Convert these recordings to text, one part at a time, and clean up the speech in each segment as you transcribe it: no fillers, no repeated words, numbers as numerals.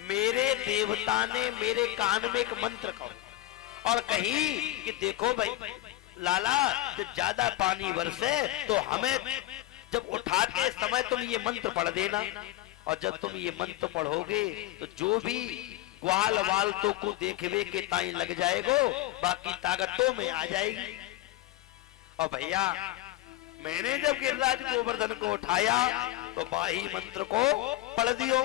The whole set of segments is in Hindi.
मेरे देवता ने मेरे कान में एक मंत्र कहो और कही कि देखो भाई लाला, जब ज्यादा पानी बरसे तो हमें जब उठाते समय तुम ये मंत्र पढ़ देना, और जब तुम ये मंत्र पढ़ोगे तो जो भी ग्वाल वाल तो को देखवे के ताई लग जाएगो, बाकी ताकतों में आ जाएगी। और भैया मैंने जब गिरिराज गोवर्धन को उठाया तो बाही मंत्र को पढ़ दियो,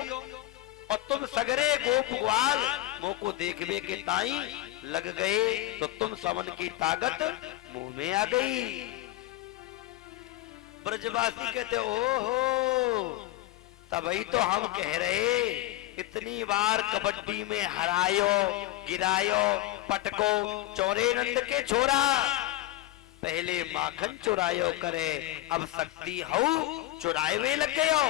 और तुम सगरे गोप ग्वाल मुंह को देखवे के ताई लग गए, तो तुम समन की ताकत मुंह में आ गई। ब्रजवासी कहते ओहो, तभी तो हम कह रहे इतनी बार कबड्डी में हरायो गिरायो पटको चोरे नंद के छोरा, पहले माखन चुरायो करे, अब शक्ति हो चुराए हुए लग गयो।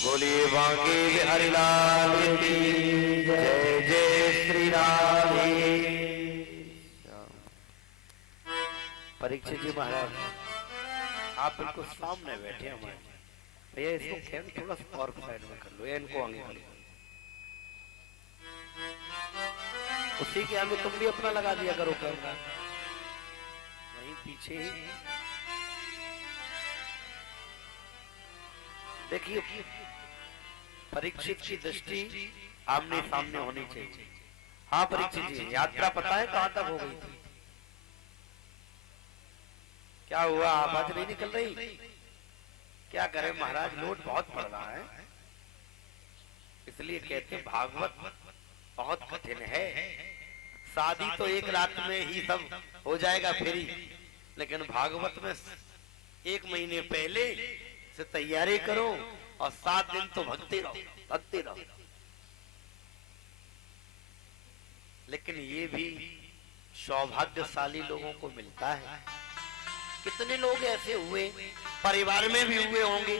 बोलिए बांके बिहारी लाल की जय, जय श्री राधे। परीक्षित जी महाराज आप बिल्कुल सामने बैठे हमारे भैया, इसको कैन थोड़ा सा और साइड में कर लो, इनको आगे कर लो, उसी के आगे तुम भी अपना लगा दिया करो कैमरा, वहीं पीछे ही देखिए। परीक्षित की दृष्टि आमने सामने होनी चाहिए। हाँ परीक्षित जी, यात्रा पता है कहां तक हो गई थी? क्या हुआ, आवाज नहीं निकल रही? क्या करें महाराज, लोड बहुत पड़ रहा है, इसलिए कहते हैं भागवत बहुत कठिन है। शादी तो एक रात में ही सब हो जाएगा फ्री, लेकिन भागवत में 1 महीने पहले से तैयारी करो और 7 दिन तो भगते रहो। लेकिन ये भी सौभाग्यशाली लोगों को मिलता है। कितने लोग ऐसे हुए, परिवार में भी हुए होंगे,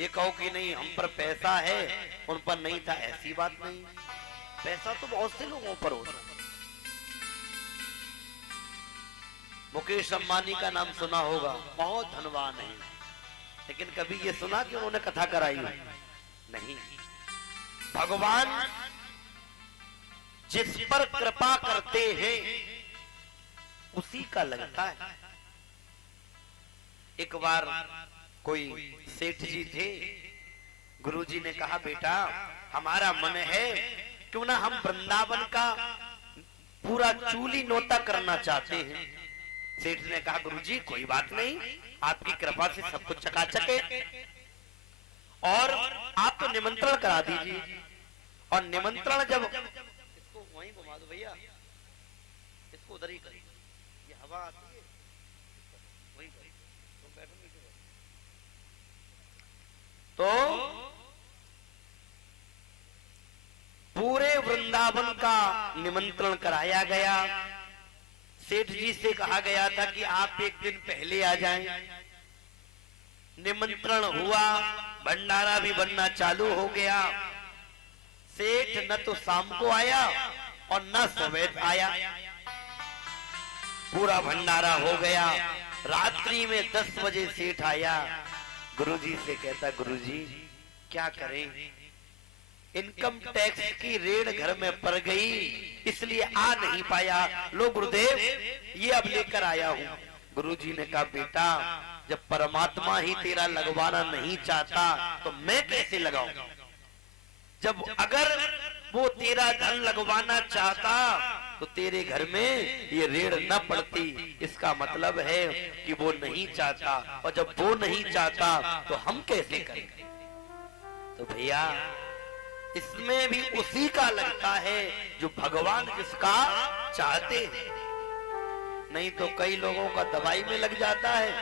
ये कहो कि नहीं हम पर पैसा है उन पर नहीं था, ऐसी बात नहीं। पैसा तो बहुत से लोगों पर होता। मुकेश अंबानी का नाम सुना होगा, बहुत धनवान है, लेकिन कभी ये सुना कि उन्होंने कथा कराई हो? नहीं। भगवान जिस पर कृपा करते हैं उसी का लगता है। एक बार कोई सेठ जी थे, गुरुजी ने कहा बेटा हमारा मन है क्यों ना हम वृंदावन का पूरा चूली नोता करना चाहते हैं। सेठ ने कहा गुरुजी कोई बात नहीं, आपकी कृपा से सब कुछ चकाचक है, और आप तो निमंत्रण करा दीजिए। और निमंत्रण जब इसको वहीं घुमा दो भैया, इसको उधर ही करिए, ये हवा आती है वहीं करिए, तो बैठो नीचे बैठो। तो पूरे वृंदावन का निमंत्रण कराया गया। सेठ जी से कहा गया था कि आप एक दिन पहले आ जाएं। निमंत्रण हुआ, भंडारा भी बनना चालू हो गया। सेठ न तो शाम को आया और न सवेरे आया, पूरा भंडारा हो गया। रात्रि में 10 बजे सेठ आया, गुरुजी से कहता गुरुजी क्या करें, इनकम टैक्स की रेड घर में पड़ गई इसलिए आ नहीं पाया। लो गुरुदेव ये अब लेकर आया हूं। गुरुजी ने कहा बेटा जब परमात्मा ही तेरा लगवाना नहीं चाहता तो मैं कैसे लगाऊं? जब अगर वो तेरा धन लगवाना चाहता तो तेरे घर में ये रेड न पड़ती। इसका मतलब है कि वो नहीं चाहता, और जब वो नहीं चाहता तो हम कैसे करेंगे? तो भैया इसमें भी उसी का लगता है जो भगवान जिसका चाहते हैं। नहीं तो कई लोगों का दवाई में लग जाता है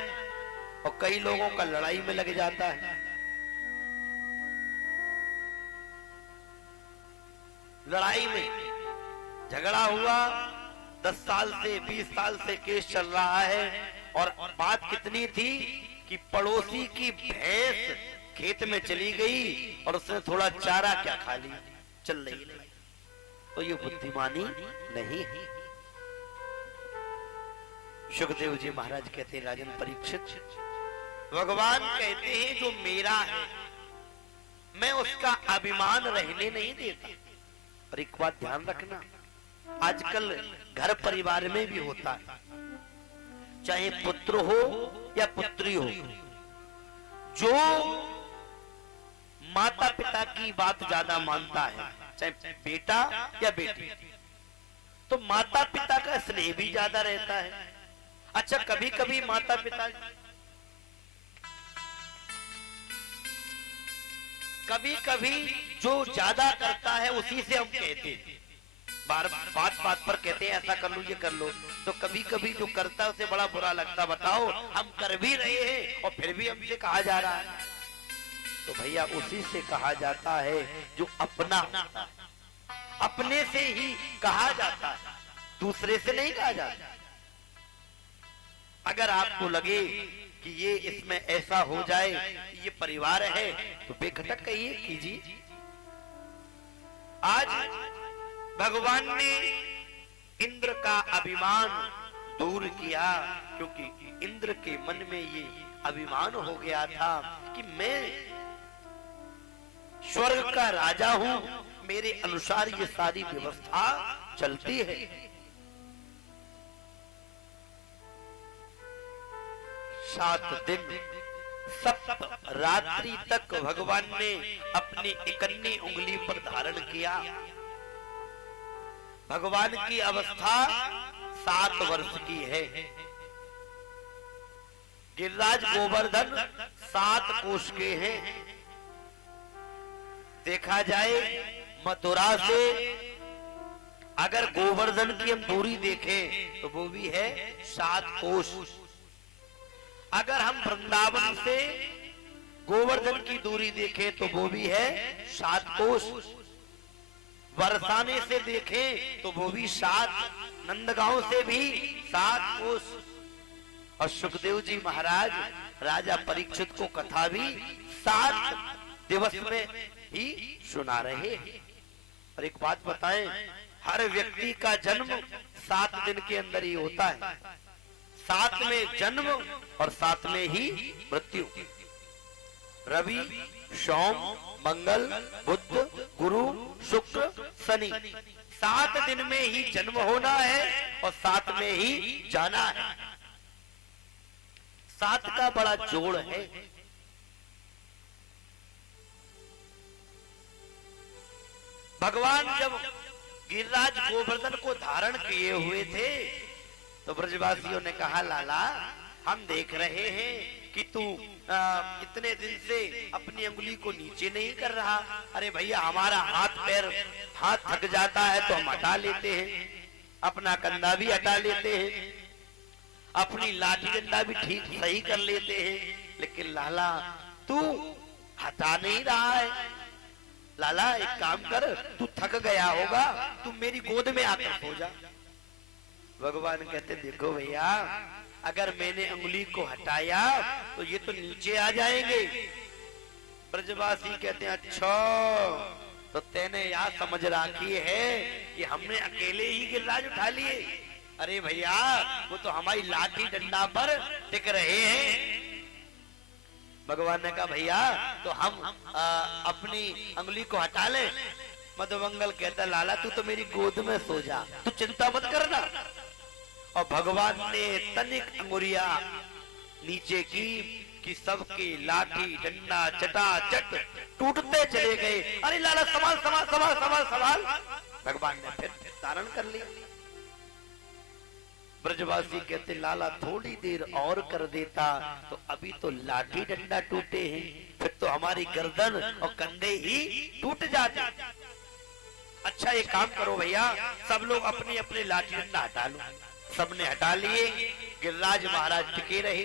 और कई लोगों का लड़ाई में लग जाता है। लड़ाई में झगड़ा हुआ, 10 साल से 20 साल से केस चल रहा है, और बात कितनी थी कि पड़ोसी की भैंस खेत में चली गई और उसने थोड़ा चारा क्या खा लिया, चल रही है। तो ये बुद्धिमानी नहीं है। सुखदेव जी महाराज कहते हैं राजन परीक्षित, भगवान कहते हैं जो मेरा है मैं उसका अभिमान रहने नहीं देता। और एक बात ध्यान रखना, आजकल घर परिवार में भी होता है, चाहे पुत्र हो या पुत्री हो, जो माता पिता की बात ज्यादा मानता है, चाहे बेटा या बेटी, तो माता पिता का स्नेह भी ज्यादा रहता है। अच्छा, कभी कभी माता पिता कभी कभी जो ज्यादा करता है उसी से हम कहते हैं, बार बात बात पर कहते हैं ऐसा कर लो ये कर लो, तो कभी कभी जो करता है उसे बड़ा बुरा लगता। बताओ, हम कर भी रहे हैं और फिर भी हमसे कहा जा रहा है। तो भैया उसी से कहा जाता है जो अपना, अपने से ही कहा जाता है, दूसरे से नहीं कहा जाता। अगर आपको लगे कि ये इसमें ऐसा हो जाए, ये परिवार है, तो बेखटक कहिए, कीजिए। आज भगवान ने इंद्र का अभिमान दूर किया, क्योंकि इंद्र के मन में ये अभिमान हो गया था कि मैं स्वर्ग का राजा हूं, मेरे अनुसार ये सारी व्यवस्था चलती है। सात दिन सप्त रात्रि तक भगवान ने अपनी इकन्नी उंगली पर धारण किया। भगवान की अवस्था 7 वर्ष की है। गिरिराज गोवर्धन 7 कोष के हैं। देखा जाए मथुरा से अगर गोवर्धन की हम दूरी देखें तो वो भी है 7 कोष। अगर हम वृंदावन से गोवर्धन की दूरी देखें तो वो भी है 7 कोष। बरसाने से देखें तो वो भी 7, नंदगांव से भी 7 कोष। और सुखदेव जी महाराज राजा परीक्षित को कथा भी 7 दिवस में ही सुना रहे हैं। और एक बात बताएं, हर व्यक्ति का जन्म 7 दिन के अंदर ही होता है। 7 में जन्म और 7 में ही मृत्यु। रवि, सोम, मंगल, बुध, गुरु, शुक्र, शनि, 7 दिन में ही जन्म होना है और 7 में ही जाना है। 7 का बड़ा जोड़ है। भगवान जब गिरिराज गोवर्धन को धारण किए हुए थे तो ब्रजवासियों ने कहा, लाला हम देख रहे हैं कि तू इतने दिन से अपनी उंगली को नीचे नहीं कर रहा। अरे भैया, हमारा हाथ थक जाता है तो हम हटा लेते हैं, अपना कंधा भी हटा लेते हैं, अपनी लाठी डंडा भी ठीक सही कर लेते हैं, लेकिन लाला तू हटा नहीं रहा है। लाला एक काम कर, तू थक गया होगा, तू मेरी गोद में आकर सो जा। भगवान कहते, देखो भैया, अगर मैंने उंगली को हटाया तो ये तो नीचे आ जाएंगे। ब्रजवासी कहते हैं, अच्छा तो तेने यह समझ रखी है कि हमने अकेले ही गिरिराज उठा लिए। अरे भैया, वो तो हमारी लाठी डंडा पर टिक रहे हैं। भगवान ने कहा, भैया तो हम अपनी उंगली को हटा ले। मधुमंगल कहता, लाला तू तो मेरी गोद में सो जा, तू चिंता मत करना। और भगवान ने तनिक अंगुरिया नीचे की कि सबके लाठी डंडा चटा चट टूटते चले गए। अरे लाला संभाल संभाल संभाल संभाल संभाल। भगवान ने फिर धारण कर लिया। ब्रजवासी कहते, लाला थोड़ी देर और कर देता तो अभी तो लाठी डंडा टूटे हैं, फिर तो हमारी गर्दन और कंधे ही टूट जाते। अच्छा एक काम करो भैया, सब लोग अपने अपने लाठी डंडा हटा लो। सबने हटा लिए। गिरिराज महाराज टिके रहे।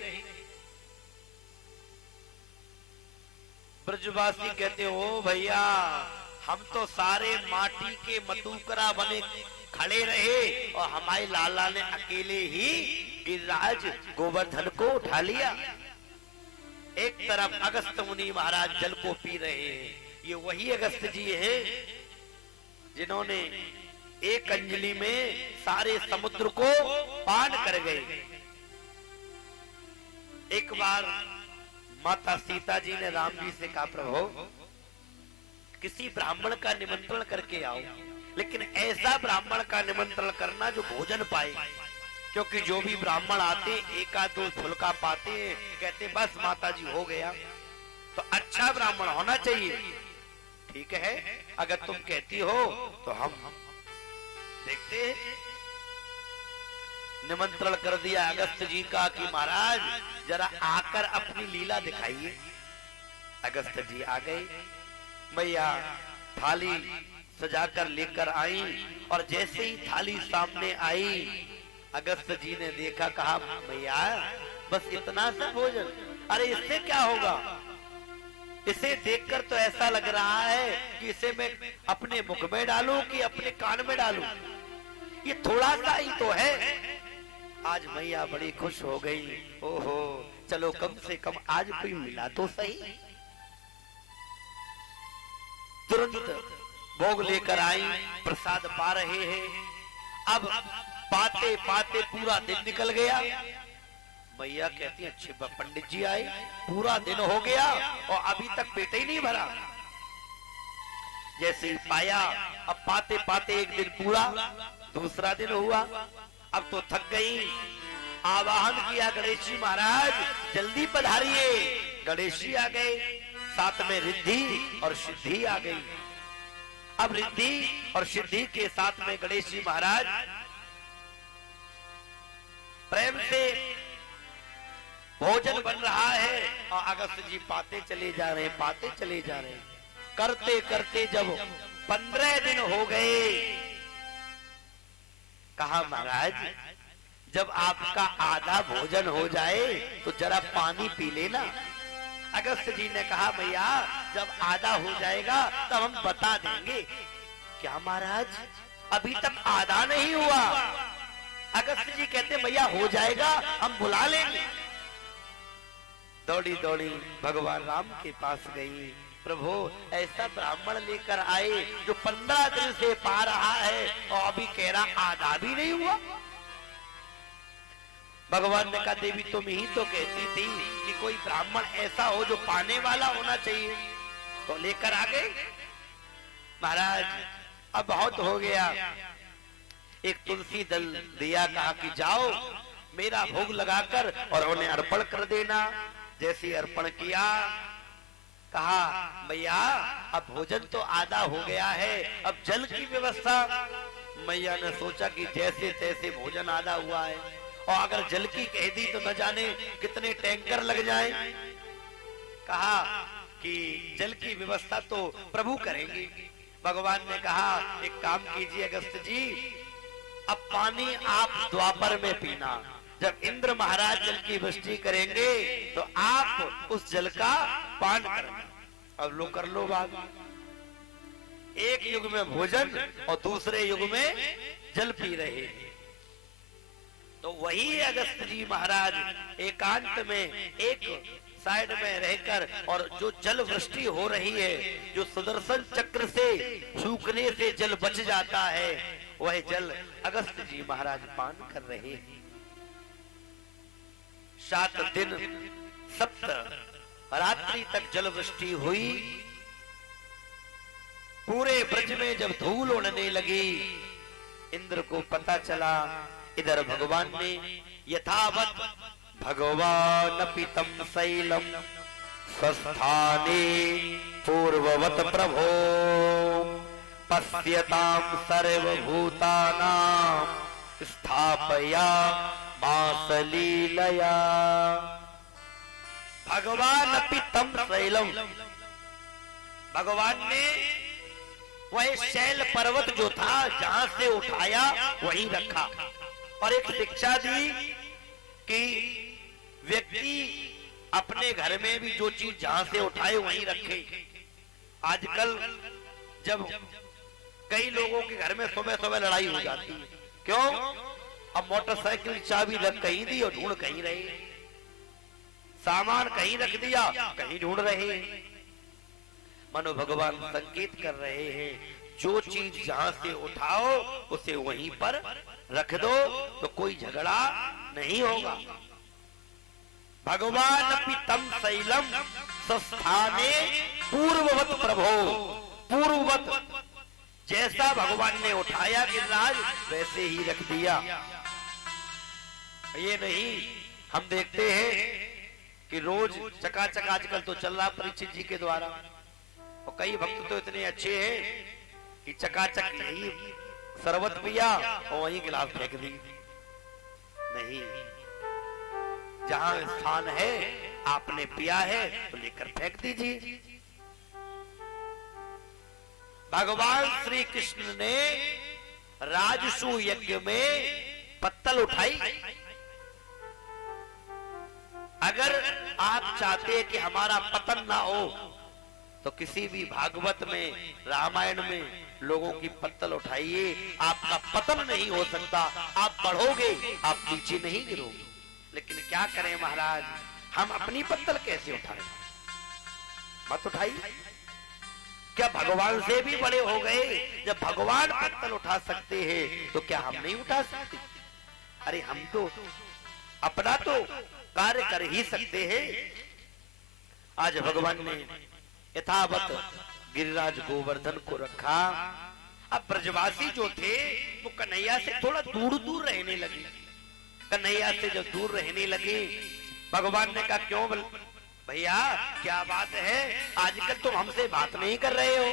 ब्रजवासी कहते, हो भैया, हम तो सारे माटी के मतूकरा बने खड़े रहे और हमारे लाला ने अकेले ही गिरिराज गोवर्धन को उठा लिया। एक तरफ अगस्त मुनि महाराज जल को पी रहे हैं। ये वही अगस्त जी हैं जिन्होंने एक अंजलि में सारे समुद्र को पान कर गए। एक बार माता सीता जी ने राम जी से कहा, प्रभु किसी ब्राह्मण का निमंत्रण करके आओ, लेकिन ऐसा ब्राह्मण का निमंत्रण करना जो भोजन पाए, क्योंकि जो भी ब्राह्मण आते एक आध दो फुलका पाते हैं, कहते बस माता जी हो गया। तो अच्छा ब्राह्मण होना चाहिए। ठीक है, अगर तुम कहती हो तो हम देखते हैं। निमंत्रण कर दिया अगस्त जी का कि महाराज जरा आकर अपनी लीला दिखाइए। अगस्त जी आ गए, मैया थाली सजाकर लेकर आई, और जैसे ही थाली सामने आई अगस्त जी ने देखा, कहा मैया बस इतना सा भोजन, अरे इससे क्या होगा? इसे देखकर तो ऐसा लग रहा है कि इसे मैं अपने मुख में डालूं कि अपने कान में डालूं, ये थोड़ा सा ही तो है। आज मैया बड़ी खुश हो गई, ओहो चलो कम से कम आज कोई मिला तो सही। तुरंत भोग लेकर आई, प्रसाद पा रहे हैं। अब पाते पाते पूरा दिन निकल गया। मैया कहती है अच्छे पंडित जी आए, पूरा दिन हो गया और अभी तक पेट ही नहीं भरा। जैसे ही पाया, अब पाते पाते एक दिन पूरा, दूसरा दिन हुआ, अब तो थक गई। आवाहन किया गणेश जी महाराज जल्दी पधारिए। गणेश जी आ गए, साथ में रिद्धि और सिद्धि आ गई। अब रिद्धि और सिद्धि के साथ में गणेश जी महाराज प्रेम से भोजन बन रहा है और अगस्त जी पाते चले जा रहे हैं, पाते चले जा रहे हैं। करते करते जब 15 दिन हो गए, कहा महाराज जब आपका आधा भोजन हो जाए तो जरा पानी पी लेना। अगस्त जी ने कहा भैया जब आधा हो जाएगा तब हम बता देंगे। क्या महाराज अभी तक आधा नहीं हुआ? अगस्त जी कहते भैया हो जाएगा, हम बुला लेंगे। दौड़ी दौड़ी भगवान राम के पास गई, प्रभु ऐसा ब्राह्मण लेकर आए जो 15 दिन से पा रहा है और अभी कह रहा आधा भी नहीं हुआ। भगवान ने कहा देवी तुम ही तो कहती थी कि कोई ब्राह्मण ऐसा हो जो पाने वाला होना चाहिए, तो लेकर आ गए। महाराज अब बहुत हो गया, एक तुलसी दल दिया, कहा कि जाओ मेरा भोग लगाकर और उन्हें अर्पण कर देना। जैसे अर्पण किया, कहा मैया अब भोजन तो आधा हो गया है, अब जल की व्यवस्था। मैया ने सोचा कि जैसे तैसे भोजन आधा हुआ है और अगर जल की कह दी तो न जाने कितने टैंकर लग जाएं। कहा कि जल की व्यवस्था तो प्रभु करेंगे। भगवान ने कहा एक काम कीजिए अगस्त जी, अब पानी आप द्वापर में पीना, जब इंद्र महाराज जल की वृष्टि करेंगे तो आप उस जल का पान करना। अब लो कर लो बात, एक युग में भोजन और दूसरे युग में जल पी रहे हैं। तो वही अगस्त जी महाराज एकांत में एक साइड में रहकर, और जो जल वृष्टि हो रही है, जो सुदर्शन चक्र से सूखने से जल बच जाता है, वह जल अगस्त जी महाराज पान कर रहे हैं। 7 दिन 7 रात्रि तक जल वृष्टि हुई। पूरे ब्रज में जब धूल उड़ने लगी, इंद्र को पता चला। इधर भगवान ने यथावत भगवान पितम शैलम स्वस्थाने पूर्ववत प्रभो पश्यताम सर्वभूतानां स्थापया मासलीलया। भगवान पितम शैलम, भगवान ने वह शैल पर्वत जो था जहां से उठाया वहीं रखा, और एक शिक्षा दी कि व्यक्ति अपने घर में भी जो चीज जहां से उठाए वहीं रखे। आजकल जब कई लोगों के घर में सुबह सुबह लड़ाई हो जाती है, क्यों? अब मोटरसाइकिल चाबी रख कहीं दी और ढूंढ कहीं रहे, सामान कहीं रख दिया कहीं ढूंढ रहे। मानो भगवान संकेत कर रहे हैं जो चीज जहां से उठाओ उसे वहीं पर रख दो तो कोई झगड़ा नहीं होगा। भगवान पितम शैलम स्वस्थाने पूर्ववत प्रभो, पूर्ववत जैसा भगवान ने उठाया गिरिराज वैसे ही रख दिया। ये नहीं, हम देखते हैं कि रोज चकाचक आजकल तो चल रहा परीक्षित जी के द्वारा, और कई भक्त तो इतने अच्छे हैं कि चकाचक यही शरबत पिया और वहीं गिलास फेंक दी। नहीं, जहां स्थान है आपने पिया है तो लेकर फेंक दीजिए। भगवान श्री कृष्ण ने राजसू यज्ञ में पत्तल उठाई। अगर आप चाहते हैं कि हमारा पतन ना हो तो किसी भी भागवत में, रामायण में लोगों की पत्तल उठाइए, आपका पतन नहीं हो सकता। आप बढ़ोगे, आप नीचे नहीं गिरोगे। लेकिन क्या करें महाराज, हम अपनी पत्तल कैसे उठाएं? मत उठाइए। क्या भगवान से भी बड़े हो गए? जब भगवान पत्तल उठा सकते हैं तो क्या हम नहीं उठा सकते? अरे हम तो अपना तो कार्य कर ही सकते हैं। आज भगवान ने यथावत गिरिराज गोवर्धन को रखा। अब ब्रजवासी जो थे वो कन्हैया से थोड़ा दूर दूर रहने लगे। कन्हैया से जब दूर रहने लगे, भगवान ने कहा क्यों भैया, क्या बात है, आजकल तुम हमसे बात नहीं कर रहे हो?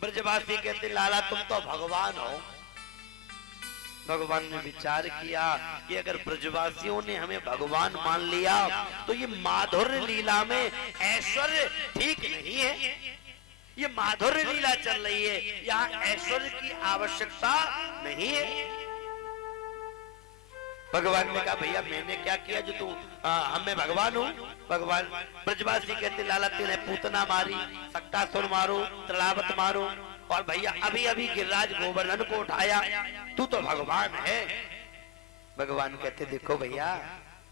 ब्रजवासी कहते लाला तुम तो भगवान हो। भगवान ने विचार किया कि अगर ब्रजवासियों ने हमें भगवान मान लिया तो ये माधुर्य लीला में ऐश्वर्य ठीक नहीं है। ये माधुर्य लीला चल रही है, यहाँ ऐश्वर्य की आवश्यकता नहीं है। भगवान ने कहा भैया मैंने क्या किया जो तू मैं भगवान हूँ? भगवान ब्रजवासी कहते लाला तेने पूतना मारी, सक्टासुर मारो, तृणावत मारो, और भैया अभी अभी गिरिराज गोवर्धन को उठाया, तू तो भगवान है। भगवान कहते देखो भैया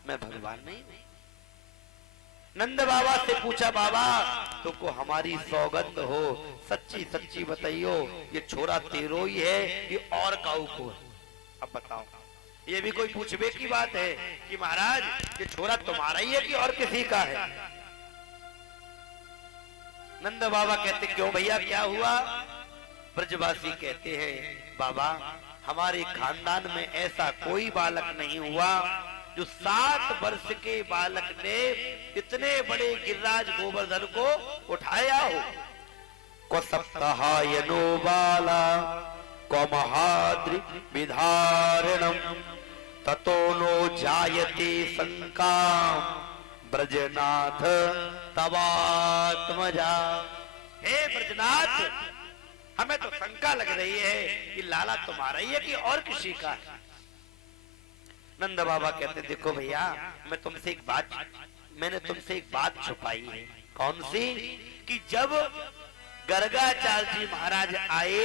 मैं भगवान नहीं। नंद बाबा से पूछा बाबा तुमको हमारी सौगंध हो, सच्ची सच्ची बताइयो ये छोरा तेरो ही है ये और काऊ को है? अब बताओ, ये भी कोई पूछबे की बात है कि महाराज ये छोरा तुम्हारा ही है कि और किसी का है? नंद बाबा कहते क्यों भैया क्या हुआ? ब्रजवासी कहते हैं बाबा हमारे खानदान में ऐसा कोई बालक नहीं हुआ जो 7 वर्ष के बालक ने इतने बड़े गिरिराज गोवर्धन को उठाया हो। को सप्ताहायनो बाला को महाद्रि विधारणम ततो नो जायते शंका ब्रजनाथ तवात्मजा। हे ब्रजनाथ, हमें तो शंका लग रही है कि लाला तुम्हारा ही है कि और किसी का है? नंद बाबा कहते देखो भैया मैंने तुमसे एक बात छुपाई है। कौन सी? कि जब गर्गाचार्य जी महाराज आए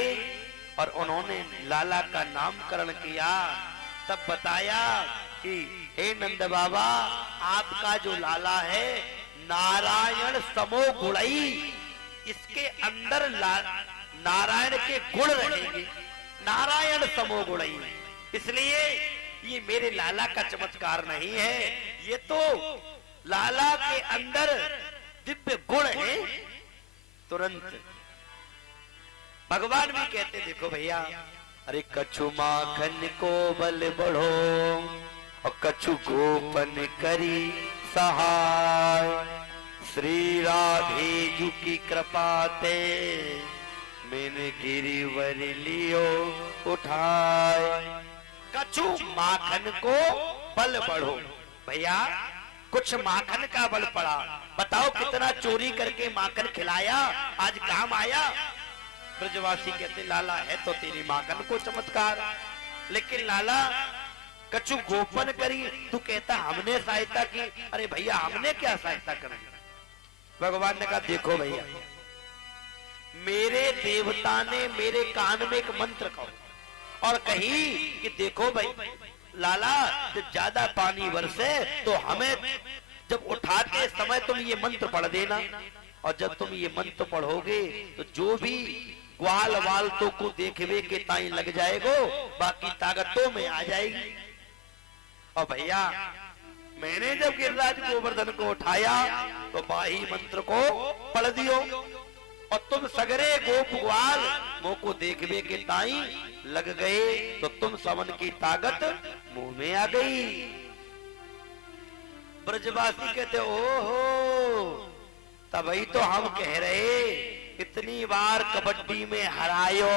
और उन्होंने लाला का नामकरण किया तब बताया कि हे नंद बाबा आपका जो लाला है नारायण समो गुणई, इसके अंदर नारायण के गुण रहेंगे, नारायण समो गुणई। इसलिए ये मेरे लाला का चमत्कार नहीं है, ये तो लाला के अंदर दिव्य गुण है। तुरंत भगवान भी कहते देखो भैया, अरे कछु माखन को बल बढ़ो और कछु गोपन करी सहाय, श्री राधे जू की कृपा ते मैंने गिरिवर लियो उठाए। कछु माखन को बल बढ़ो, भैया कुछ माखन का बल पड़ा, बताओ कितना चोरी करके माखन खिलाया, आज काम आया। ब्रजवासी कहते लाला है तो तेरी माखन को चमत्कार, लेकिन लाला कछु गोपन करी, तू कहता हमने सहायता की। अरे भैया हमने क्या सहायता करी? भगवान ने कहा देखो भैया मेरे देवता ने मेरे कान में एक मंत्र कहा और कही कि देखो भाई लाला जब ज्यादा पानी बरसे तो हमें जब उठाते समय तुम ये मंत्र पढ़ देना, और जब तुम ये मंत्र पढ़ोगे तो जो भी ग्वाल वाल तो को देखवे के ताई लग जाएगो, बाकी ताकतों में आ जाएगी। और भैया मैंने जब गिरिराज गोवर्धन को उठाया तो बाही मंत्र को पढ़ दियो, और तुम सगरे गोप ग्वाल मुंह को देखबे के ताई लग गए तो तुम समन की ताकत मुंह में आ गई। ब्रजवासी कहते ओहो, तभी तो हम कह रहे इतनी बार कबड्डी में हरायो,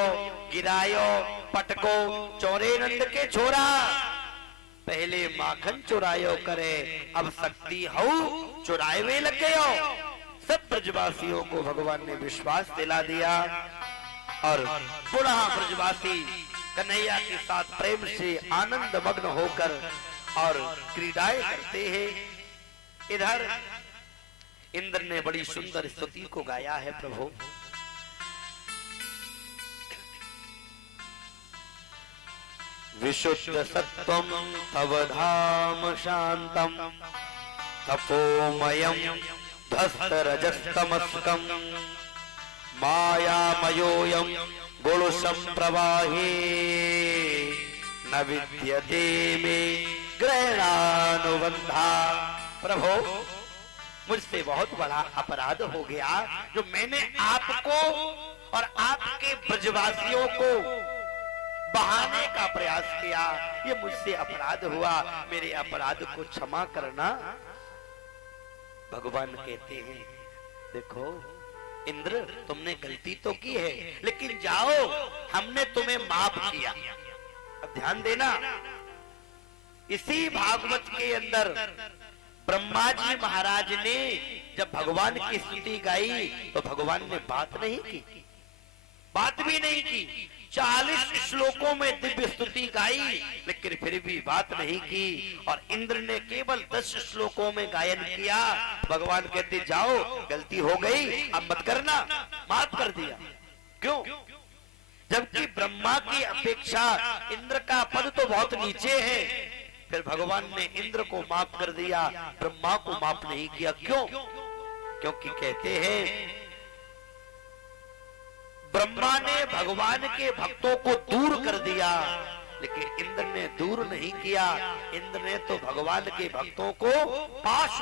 गिरायो, पटको चोरे नंद के छोरा, पहले माखन चुरायो करे, अब शक्ति हो चुराए में लग गयो। सब ब्रजवासियों को भगवान ने विश्वास दिला दिया और पुनः ब्रजवासी कन्हैया के साथ प्रेम से आनंद मग्न होकर और क्रीडाएं करते हैं। इधर इंद्र ने बड़ी सुंदर स्तुति को गाया है। प्रभु विशुद्ध सत्वम तव धाम शांतम तपोमयम धस्तरजस्तमस्कम मायामयोयम गुण संप्रवाहे न विद्यते में ग्रहणानुबंधा। प्रभु मुझसे बहुत बड़ा अपराध हो गया जो मैंने आपको और आपके ब्रजवासियों को बहाने का प्रयास किया, ये मुझसे अपराध हुआ, मेरे अपराध को क्षमा करना। भगवान कहते हैं देखो इंद्र, तुमने गलती तो की है लेकिन जाओ, हमने तुम्हें माफ किया। अब ध्यान देना, इसी भागवत के अंदर ब्रह्मा जी महाराज ने जब भगवान की स्तुति गाई तो भगवान ने बात नहीं की, बात भी नहीं की। 40 श्लोकों में दिव्य स्तुति गाई लेकिन फिर भी बात नहीं की, और इंद्र ने केवल 10 श्लोकों में गायन किया। भगवान कहते जाओ, गलती हो गई, अब मत करना, माफ कर दिया। क्यों? जबकि ब्रह्मा की अपेक्षा इंद्र का पद तो बहुत नीचे है, फिर भगवान ने इंद्र को माफ कर दिया, ब्रह्मा को माफ नहीं किया। क्यों? क्योंकि कहते हैं ब्रह्मा ने भगवान के भक्तों को दूर कर दिया लेकिन इंद्र ने दूर नहीं किया, इंद्र ने तो भगवान के भक्तों को पास